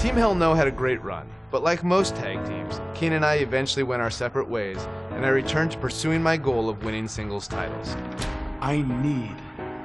Team Hell No had a great run, but like most tag teams, Kane and I eventually went our separate ways, and I returned to pursuing my goal of winning singles titles. I need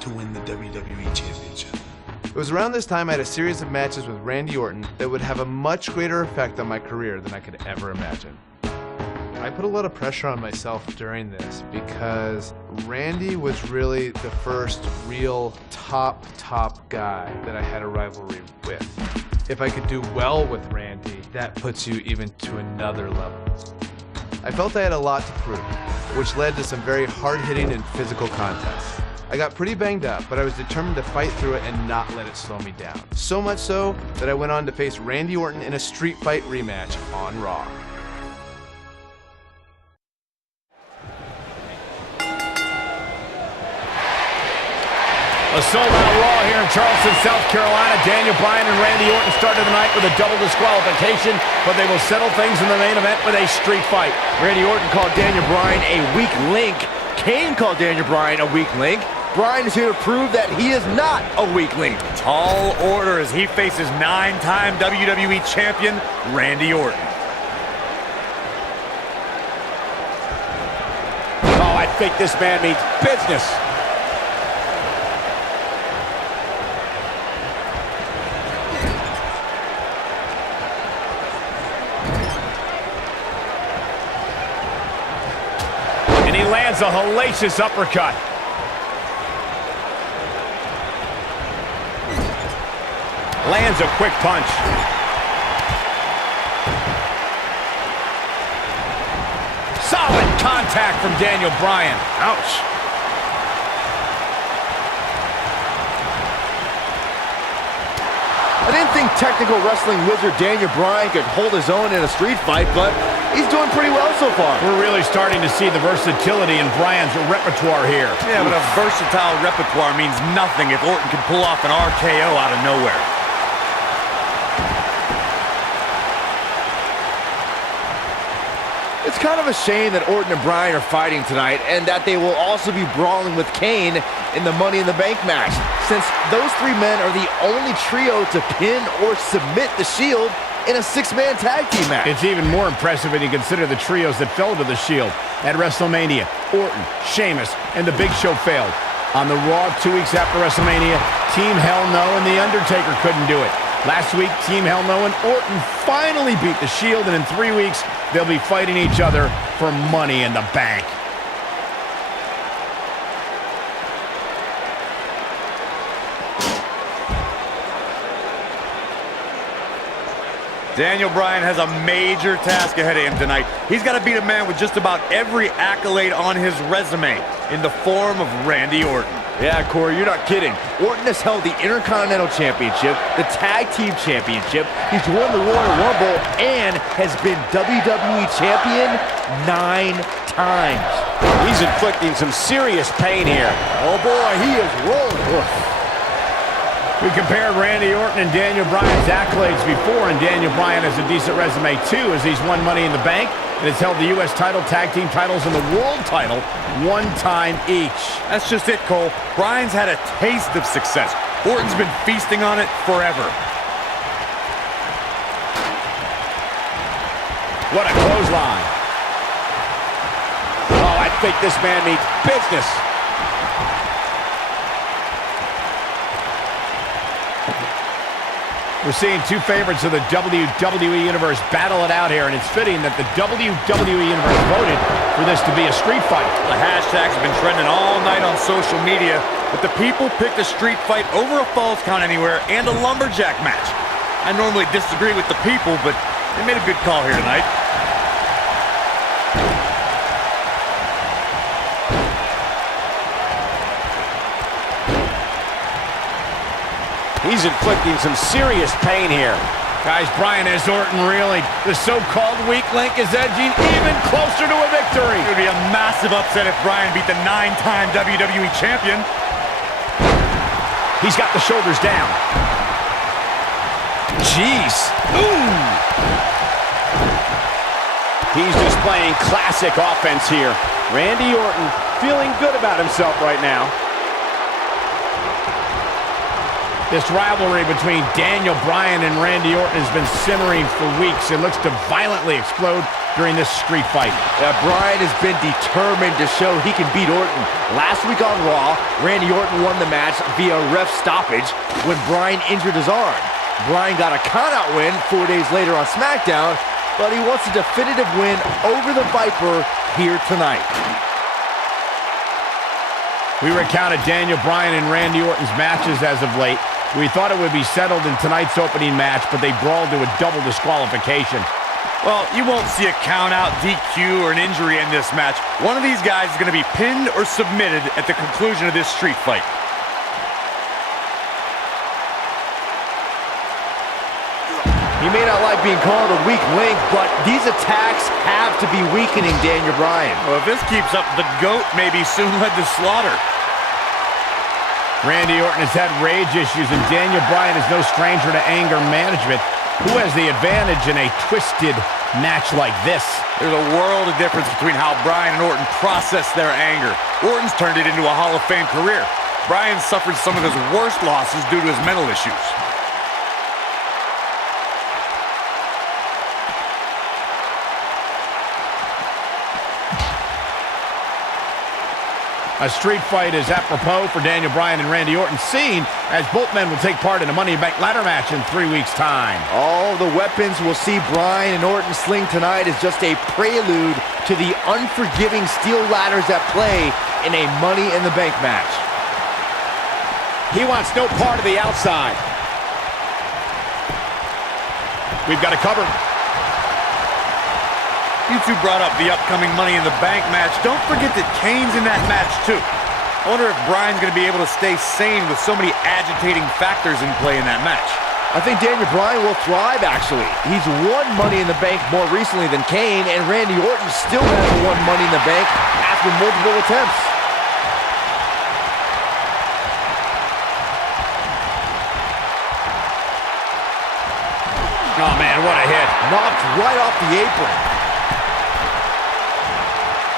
to win the WWE Championship. It was around this time I had a series of matches with Randy Orton that would have a much greater effect on my career than I could ever imagine. I put a lot of pressure on myself during this because Randy was really the first real top guy that I had a rivalry with. If I could do well with Randy, that puts you even to another level. I felt I had a lot to prove, which led to some very hard-hitting and physical contests. I got pretty banged up, but I was determined to fight through it and not let it slow me down. So much so that I went on to face Randy Orton in a street fight rematch on Raw. A sold-out Raw here in Charleston, South Carolina. Daniel Bryan and Randy Orton started the night with a double disqualification, but they will settle things in the main event with a street fight. Randy Orton called Daniel Bryan a weak link. Kane called Daniel Bryan a weak link. Bryan is here to prove that he is not a weak link. Tall order as he faces 9-time WWE champion Randy Orton. Oh, I think this man means business. And he lands a hellacious uppercut. Lands a quick punch. Solid contact from Daniel Bryan. Ouch. I didn't think technical wrestling wizard Daniel Bryan could hold his own in a street fight, but he's doing pretty well so far. We're really starting to see the versatility in Bryan's repertoire here. Yeah, but a versatile repertoire means nothing if Orton can pull off an RKO out of nowhere. It's kind of a shame that Orton and Bryan are fighting tonight and that they will also be brawling with Kane in the Money in the Bank match, since those three men are the only trio to pin or submit the Shield in a six-man tag team match. It's even more impressive when you consider the trios that fell to the Shield. At WrestleMania, Orton, Sheamus, and The Big Show failed. On the Raw 2 weeks after WrestleMania, Team Hell No and The Undertaker couldn't do it. Last week, Team Hell No and Orton finally beat the Shield, and in 3 weeks, they'll be fighting each other for Money in the Bank. Daniel Bryan has a major task ahead of him tonight. He's got to beat a man with just about every accolade on his resume in the form of Randy Orton. Yeah, Corey, you're not kidding. Orton has held the Intercontinental Championship, the Tag Team Championship, he's won the Royal Rumble, and has been WWE Champion 9 times. He's inflicting some serious pain here. Oh boy, he is rolling. We compared Randy Orton and Daniel Bryan's accolades before, and Daniel Bryan has a decent resume too, as he's won Money in the Bank and has held the U.S. title, tag team titles, and the world title 1 time each. That's just it, Cole. Bryan's had a taste of success. Orton's been feasting on it forever. What a clothesline. Oh, I think this man means business. We're seeing two favorites of the WWE Universe battle it out here, and it's fitting that the WWE Universe voted for this to be a street fight. The hashtags have been trending all night on social media, but the people picked a street fight over a Falls Count Anywhere and a lumberjack match. I normally disagree with the people, but they made a good call here tonight. He's inflicting some serious pain here. Guys, Bryan has Orton reeling. The so-called weak link is edging even closer to a victory. It would be a massive upset if Bryan beat the 9-time WWE champion. He's got the shoulders down. Jeez. Ooh. He's displaying classic offense here. Randy Orton feeling good about himself right now. This rivalry between Daniel Bryan and Randy Orton has been simmering for weeks. It looks to violently explode during this street fight. Yeah, Bryan has been determined to show he can beat Orton. Last week on Raw, Randy Orton won the match via ref stoppage when Bryan injured his arm. Bryan got a count-out win 4 days later on SmackDown, but he wants a definitive win over the Viper here tonight. We recounted Daniel Bryan and Randy Orton's matches as of late. We thought it would be settled in tonight's opening match, but they brawled to a double disqualification. Well, you won't see a count-out, DQ, or an injury in this match. One of these guys is going to be pinned or submitted at the conclusion of this street fight. He may not like being called a weak link, but these attacks have to be weakening Daniel Bryan. Well, if this keeps up, the GOAT may be soon led to slaughter. Randy Orton has had rage issues, and Daniel Bryan is no stranger to anger management. Who has the advantage in a twisted match like this? There's a world of difference between how Bryan and Orton process their anger. Orton's turned it into a Hall of Fame career. Bryan suffered some of his worst losses due to his mental issues. A street fight is apropos for Daniel Bryan and Randy Orton, seen as both men will take part in a Money in the Bank ladder match in 3 weeks' time. All the weapons we'll see Bryan and Orton sling tonight is just a prelude to the unforgiving steel ladders at play in a Money in the Bank match. He wants no part of the outside. We've got it covered. You two brought up the upcoming Money in the Bank match. Don't forget that Kane's in that match, too. I wonder if Bryan's going to be able to stay sane with so many agitating factors in play in that match. I think Daniel Bryan will thrive, actually. He's won Money in the Bank more recently than Kane, and Randy Orton still hasn't won Money in the Bank after multiple attempts. Oh, man, what a hit. Knocked right off the apron.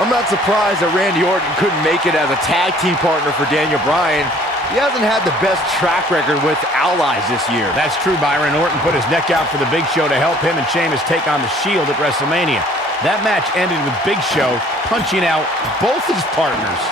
I'm not surprised that Randy Orton couldn't make it as a tag team partner for Daniel Bryan. He hasn't had the best track record with allies this year. That's true, Byron. Orton put his neck out for the Big Show to help him and Sheamus take on the Shield at WrestleMania. That match ended with Big Show punching out both his partners.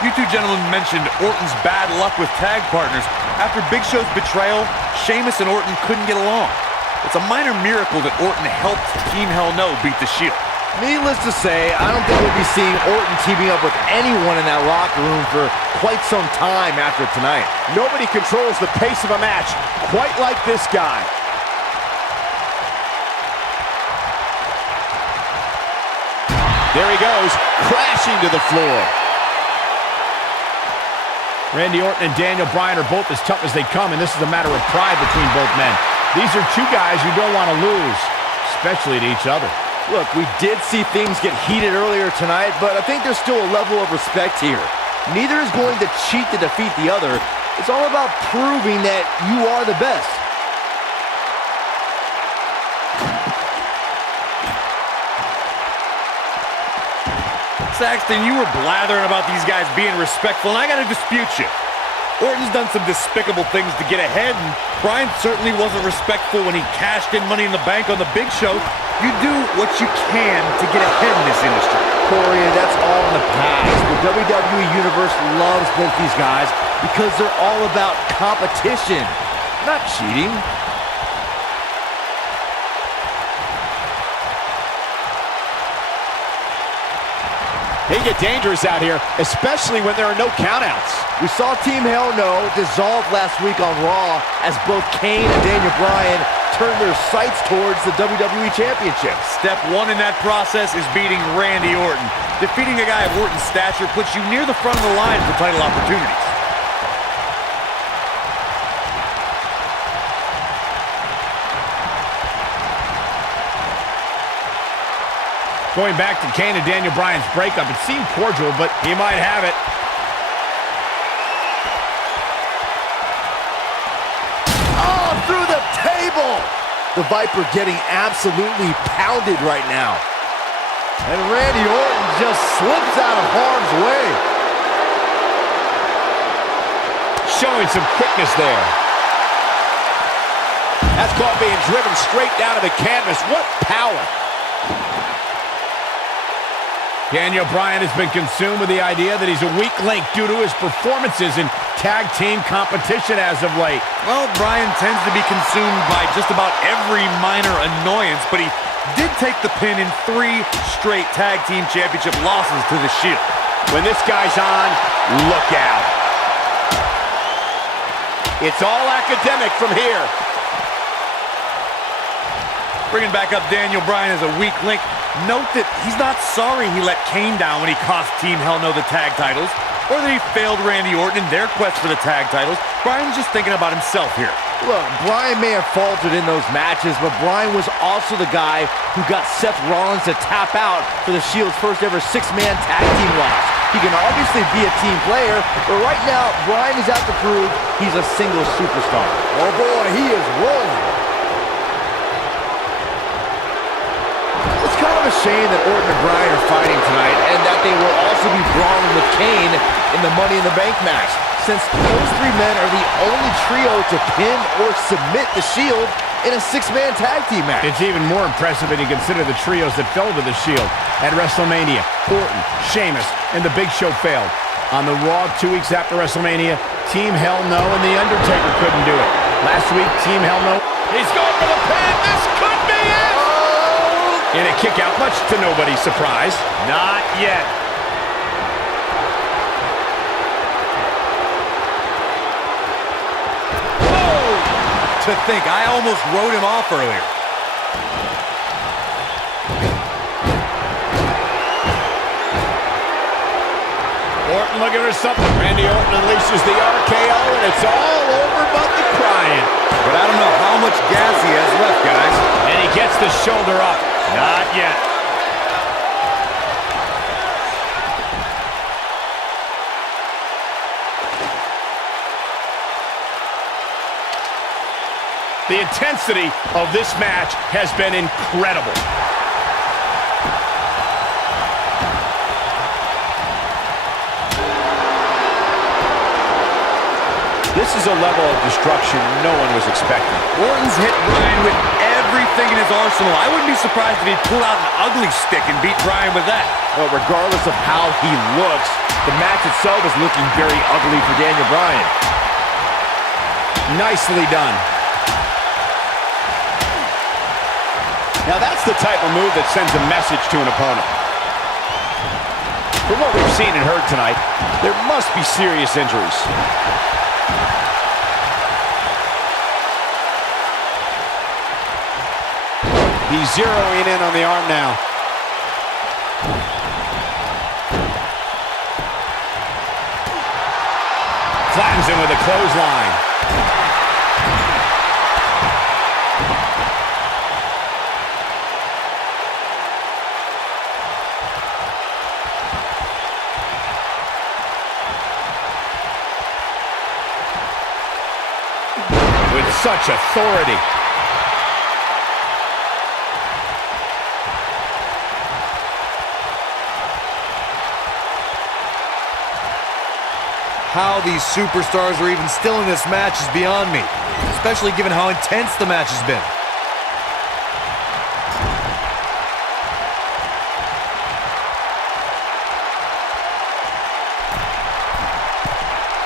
You two gentlemen mentioned Orton's bad luck with tag partners. After Big Show's betrayal, Sheamus and Orton couldn't get along. It's a minor miracle that Orton helped Team Hell No beat the Shield. Needless to say, I don't think we'll be seeing Orton teaming up with anyone in that locker room for quite some time after tonight. Nobody controls the pace of a match quite like this guy. There he goes, crashing to the floor. Randy Orton and Daniel Bryan are both as tough as they come, and this is a matter of pride between both men. These are two guys who don't want to lose, especially to each other. Look, we did see things get heated earlier tonight, but I think there's still a level of respect here. Neither is going to cheat to defeat the other. It's all about proving that you are the best. Saxton, you were blathering about these guys being respectful, and I got to dispute you. Orton's done some despicable things to get ahead, and Bryan certainly wasn't respectful when he cashed in Money in the Bank on the Big Show. You do what you can to get ahead in this industry. Corey, that's all in the past. The WWE Universe loves both these guys because they're all about competition, not cheating. They get dangerous out here, especially when there are no countouts. We saw Team Hell No dissolve last week on Raw as both Kane and Daniel Bryan turned their sights towards the WWE Championship. Step one in that process is beating Randy Orton. Defeating a guy of Orton's stature puts you near the front of the line for title opportunities. Going back to Kane and Daniel Bryan's breakup, it seemed cordial, but he might have it. Oh, through the table! The Viper getting absolutely pounded right now. And Randy Orton just slips out of harm's way. Showing some quickness there. That's called being driven straight down to the canvas. What power. Daniel Bryan has been consumed with the idea that he's a weak link due to his performances in tag team competition as of late. Well, Bryan tends to be consumed by just about every minor annoyance, but he did take the pin in 3 straight tag team championship losses to the Shield. When this guy's on, look out. It's all academic from here. Bringing back up Daniel Bryan as a weak link. Note that he's not sorry he let Kane down when he cost Team Hell No the tag titles, or that he failed Randy Orton in their quest for the tag titles. Bryan's just thinking about himself here. Look, Bryan may have faltered in those matches, but Bryan was also the guy who got Seth Rollins to tap out for the Shield's first ever 6-man tag team loss. He can obviously be a team player, but right now, Bryan is out to prove he's a single superstar. Oh boy, he is rolling. It's kind of a shame that Orton and Bryan are fighting tonight, and that they will also be brawling with Kane in the Money in the Bank match, since those 3 men are the only trio to pin or submit the Shield in a 6-man tag team match. It's even more impressive when you consider the trios that fell to the Shield at WrestleMania. Orton, Sheamus, and The Big Show failed. On the Raw 2 weeks after WrestleMania, Team Hell No and The Undertaker couldn't do it. Last week, Team Hell No... He's going for the pin! This could be it! Oh! In a kick out, much to nobody's surprise. Not yet. To think, I almost wrote him off earlier. Orton looking for something. Randy Orton unleashes the RKO, and it's all over but the crying. But I don't know how much gas he has left, guys. And he gets the shoulder up. Not yet. The intensity of this match has been incredible. This is a level of destruction no one was expecting. Orton's hit Bryan with everything in his arsenal. I wouldn't be surprised if he pulled out an ugly stick and beat Bryan with that. Well, regardless of how he looks, the match itself is looking very ugly for Daniel Bryan. Nicely done. Now that's the type of move that sends a message to an opponent. From what we've seen and heard tonight, there must be serious injuries. He's zeroing in on the arm now. Flattens him with a clothesline. With such authority. How these superstars are even still in this match is beyond me, especially given how intense the match has been.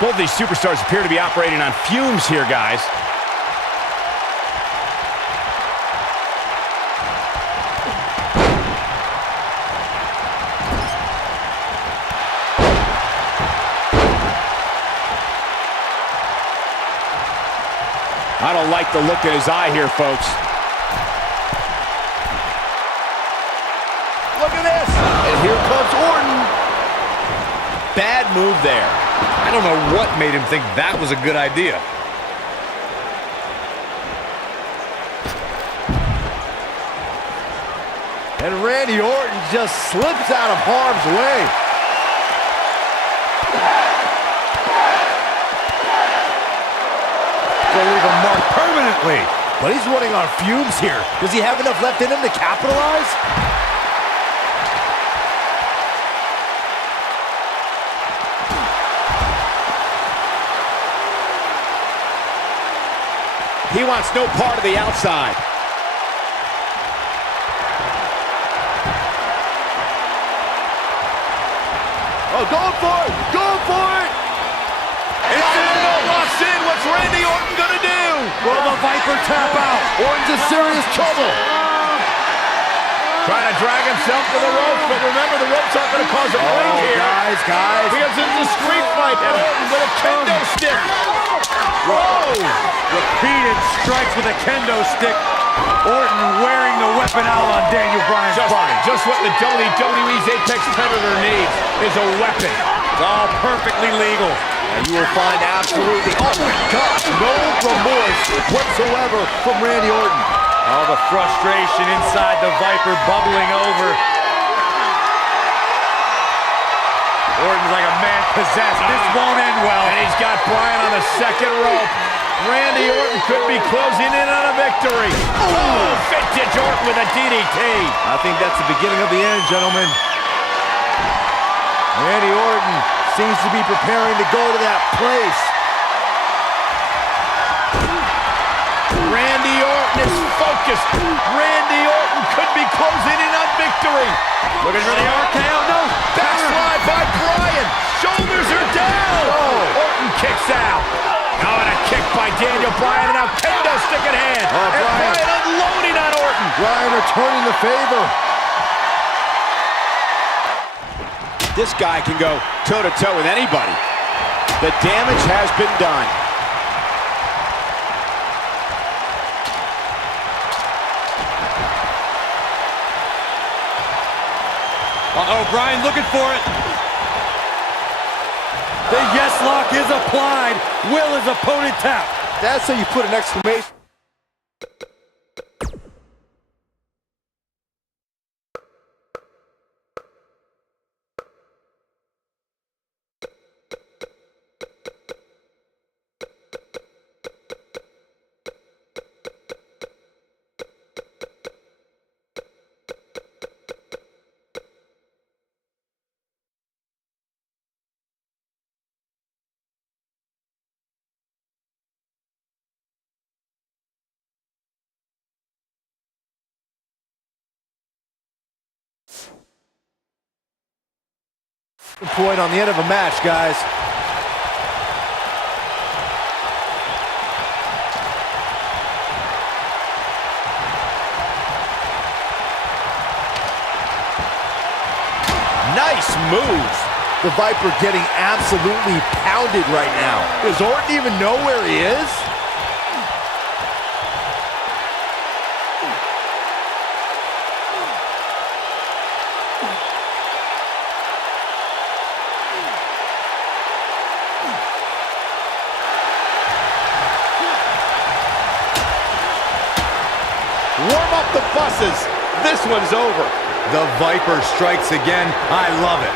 Both these superstars appear to be operating on fumes here, guys. I don't like the look in his eye here, folks. Look at this! And here comes Orton. Bad move there. I don't know what made him think that was a good idea. And Randy Orton just slips out of harm's way. Will leave a mark permanently. But he's running on fumes here. Does he have enough left in him to capitalize? He wants no part of the outside. Oh, going for it! Going for it! Locks in. What's Randy Orton gonna do? Will the Viper tap out? Orton's in serious trouble. Trying to drag himself to the ropes, but remember, the ropes aren't going to cause a break here. Guys. Because this is a street fight, and Orton with a kendo stick. Whoa! Repeated strikes with a kendo stick. Orton wearing the weapon out on Daniel Bryan's body. Just what the WWE's Apex Predator needs is a weapon. It's all perfectly legal. And you will find absolutely, oh my gosh, no remorse whatsoever from Randy Orton. All the frustration inside the Viper bubbling over. Orton's like a man possessed. This won't end well. And he's got Bryan on the second rope. Randy Orton could be closing in on a victory. Oh, vintage Orton with a DDT. I think that's the beginning of the end, gentlemen. Randy Orton seems to be preparing to go to that place. Randy Orton is focused. Randy Orton could be closing in on victory. Looking for the RKO. No. Backslide by Bryan. Shoulders are down. Oh. Orton kicks out. Now and a kick by Daniel Bryan, and now kendo stick in hand. Oh, and Bryan. Bryan unloading on Orton. Bryan returning the favor. This guy can go toe-to-toe with anybody. The damage has been done. Uh-oh, Bryan looking for it. The yes lock is applied. Will his opponent tap? That's how you put an exclamation. Point on the end of a match, guys. Nice moves. The Viper getting absolutely pounded right now. Does Orton even know where he is? Warm up the buses. This one's over. The Viper strikes again. I love it.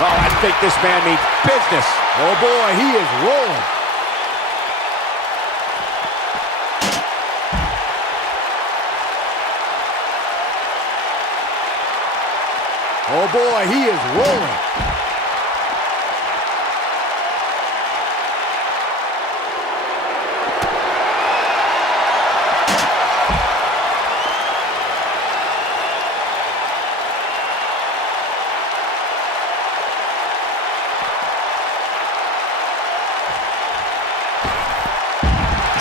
Oh, I think this man means business. Oh boy, he is rolling. Oh boy, he is rolling.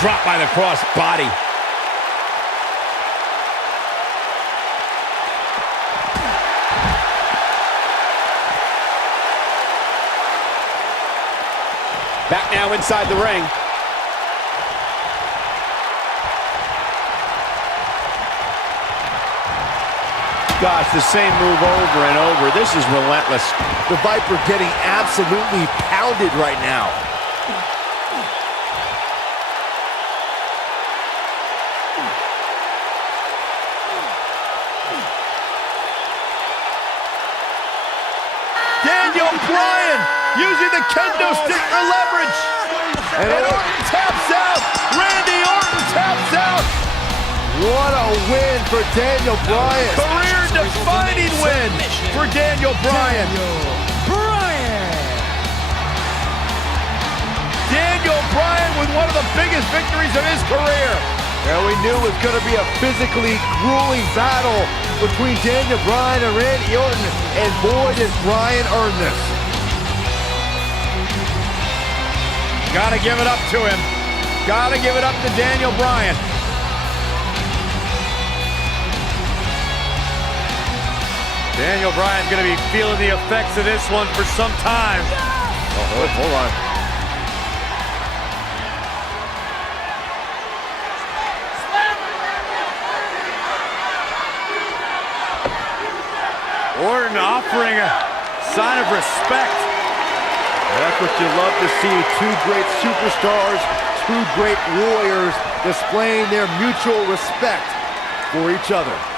Dropped by the cross body. Back now inside the ring. Gosh, the same move over and over. This is relentless. The Viper getting absolutely pounded right now. Daniel Bryan using the kendo stick for leverage. And Orton taps out. Randy Orton taps out. What a win for Daniel Bryan. Career-defining win for Daniel Bryan. Daniel Bryan with one of the biggest victories of his career. And we knew it was going to be a physically grueling battle between Daniel Bryan and Randy Orton, and boy, did Bryan earn this. Gotta give it up to him. Gotta give it up to Daniel Bryan. Daniel Bryan's going to be feeling the effects of this one for some time. Oh, hold on. Orton offering a sign of respect. That's what you love to see. Two great superstars, two great warriors displaying their mutual respect for each other.